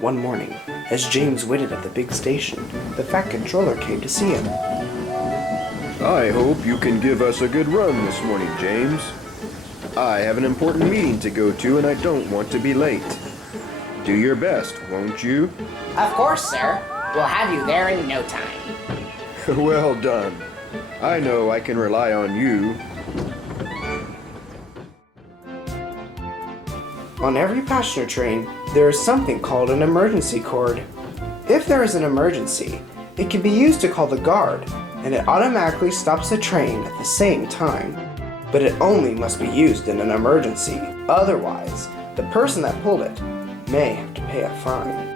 One morning, as James waited at the big station, the Fat Controller came to see him. I hope you can give us a good run this morning, James. I have an important meeting to go to and I don't want to be late. Do your best, won't you? Of course, sir. We'll have you there in no time. Well done. I know I can rely on you. On every passenger train, there is something called an emergency cord. If there is an emergency, it can be used to call the guard, and it automatically stops the train at the same time. But it only must be used in an emergency. Otherwise, the person that pulled it may have to pay a fine.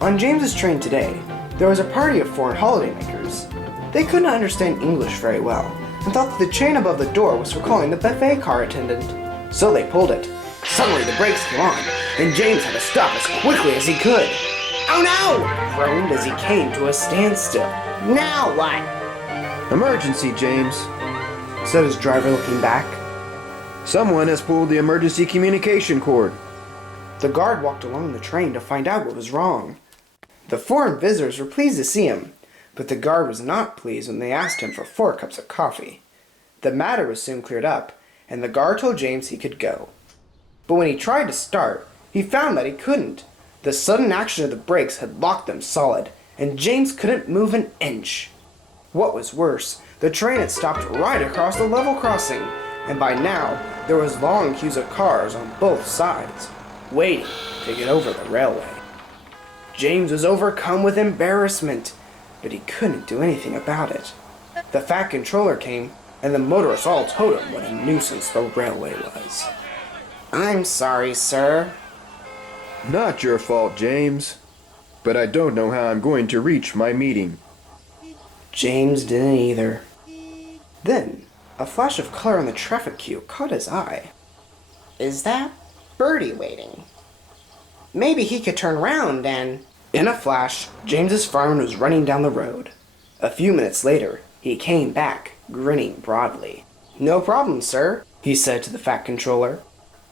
On James's train today, there was a party of foreign holidaymakers. They couldn't understand English very well and thought that the chain above the door was for calling the buffet car attendant. So they pulled it. Suddenly the brakes came on, and James had to stop as quickly as he could. "Oh no!" he groaned as he came to a standstill. Now what? Emergency, James, said his driver, looking back. Someone has pulled the emergency communication cord. The guard walked along the train to find out what was wrong. The foreign visitors were pleased to see him, but the guard was not pleased when they asked him for 4 cups of coffee. The matter was soon cleared up, and the guard told James he could go. But when he tried to start, he found that he couldn't. The sudden action of the brakes had locked them solid, and James couldn't move an inch. What was worse, the train had stopped right across the level crossing, and by now there was long queues of cars on both sides, waiting to get over the railway. James was overcome with embarrassment, but he couldn't do anything about it. The Fat Controller came, and the motorists all told him what a nuisance the railway was. "I'm sorry, sir." Not your fault, James. But I don't know how I'm going to reach my meeting. James didn't either. Then, a flash of color on the traffic queue caught his eye. Is that Birdie waiting? Maybe he could turn around and... In a flash, James's fireman was running down the road. A few minutes later, he came back, grinning broadly. "No problem, sir," he said to the Fat Controller.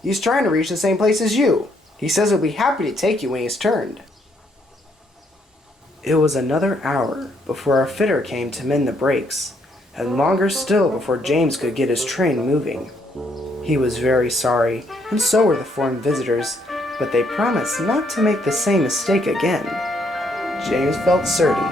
"He's trying to reach the same place as you. He says he'll be happy to take you when he's turned." It was another hour before a fitter came to mend the brakes, and longer still before James could get his train moving. He was very sorry, and so were the foreign visitors, but they promised not to make the same mistake again. James felt certain